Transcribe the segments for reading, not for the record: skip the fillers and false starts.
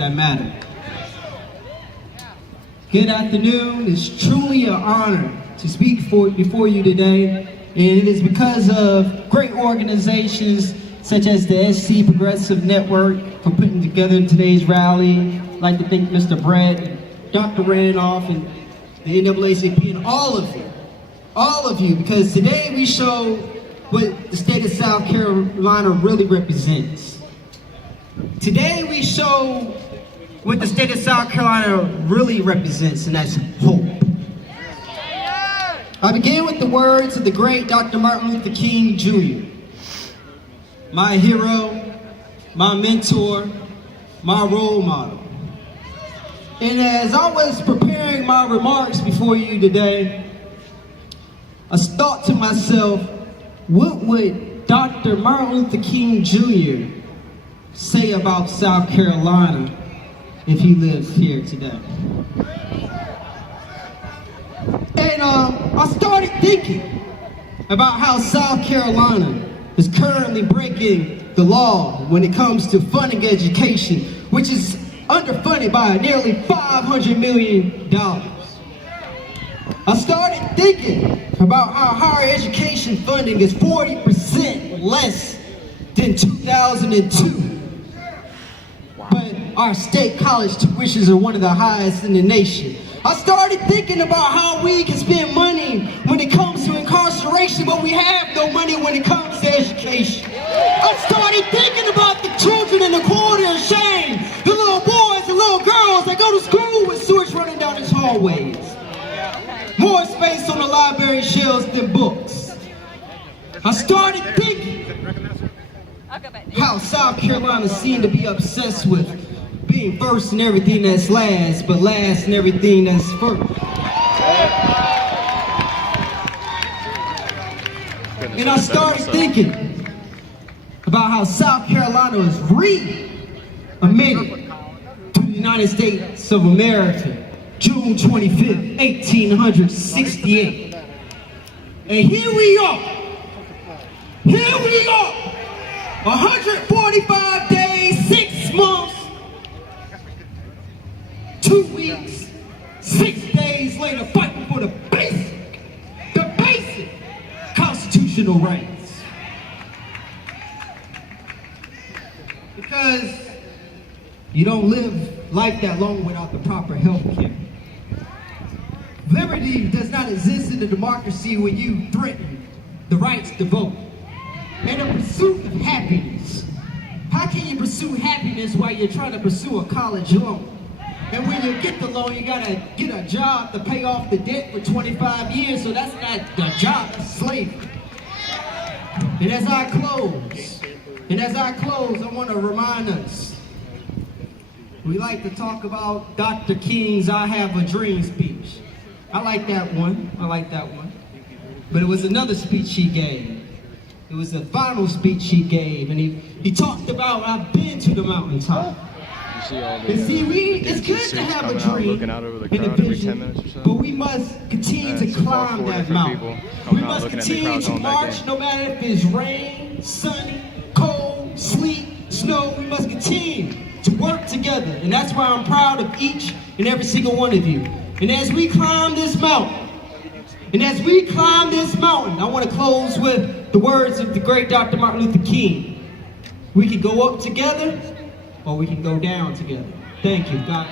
that matter. Good afternoon. It's truly an honor to speak before you today, and it is because of great organizations such as the SC Progressive Network for putting together today's rally. I'd like to thank Mr. Brett, Dr. Randolph, and the NAACP, and all of you, because today we show what the state of South Carolina really represents. Today we show what the state of South Carolina really represents, and that's hope. I begin with the words of the great Dr. Martin Luther King Jr., my hero, my mentor, my role model. And as I was preparing my remarks before you today, I thought to myself, what would Dr. Martin Luther King Jr. say about South Carolina if he lived here today? And I started thinking about how South Carolina is currently breaking the law when it comes to funding education, which is underfunded by nearly $500 million. I started thinking about how higher education funding is 40% less than 2002. But our state college tuitions are one of the highest in the nation. I started thinking about how we can spend money when it comes to incarceration, but we have no money when it comes to education. I started thinking about the children in the corner of shame, the little boys and little girls that go to school with sewage running down its hallways. More space on the library shelves than books. I started thinking how South Carolina seemed to be obsessed with being first in everything that's last, but last in everything that's first. And I started thinking about how South Carolina was re-admitted to the United States of America, June 25th, 1868. And here we are, 145 days, 6 months, 2 weeks, 6 days later, fighting for the basic constitutional rights. Because you don't live life that long without the proper health care. Liberty does not exist in a democracy when you threaten the rights to vote. And the pursuit of happiness. How can you pursue happiness while you're trying to pursue a college loan? And when you get the loan, you gotta get a job to pay off the debt for 25 years, so that's not the job, it's slavery. And as I close, I wanna remind us, we like to talk about Dr. King's I Have a Dream speech. I like that one. But it was another speech he gave. It was the final speech he gave, and he talked about, I've been to the mountaintop. And see, it's good to have a dream and a vision, but we must continue to climb that mountain. We must continue to march no matter if it's rain, sunny, cold, sleet, snow. We must continue to work together, and that's why I'm proud of each and every single one of you. And as we climb this mountain, I want to close with the words of the great Dr. Martin Luther King. We can go up together, or we can go down together. Thank you, God.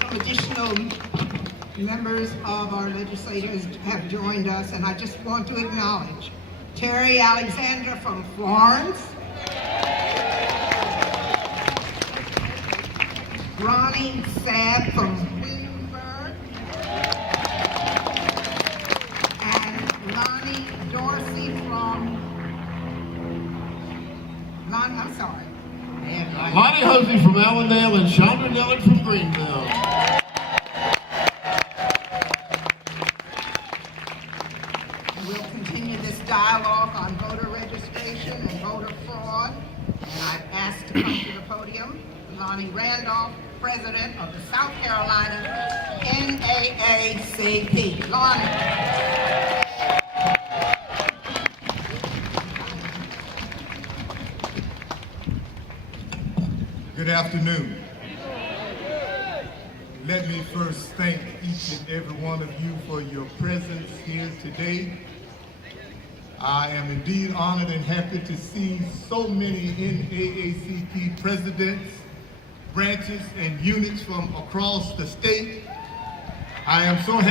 Some additional members of our legislators have joined us, and I just want to acknowledge Terry Alexander from Florence, Ronnie Sabb from Williamsburg, and Lonnie Dorsey from, Lonnie Hosey from Allendale and Chandra Dillard from Greenville. We'll continue this dialogue on voter registration and voter fraud. And I've asked to come to the podium Lonnie Randolph, President of the South Carolina NAACP. Lorna. Good afternoon. Let me first thank each and every one of you for your presence here today. I am indeed honored and happy to see so many NAACP presidents, branches, and units from across the state. I am so happy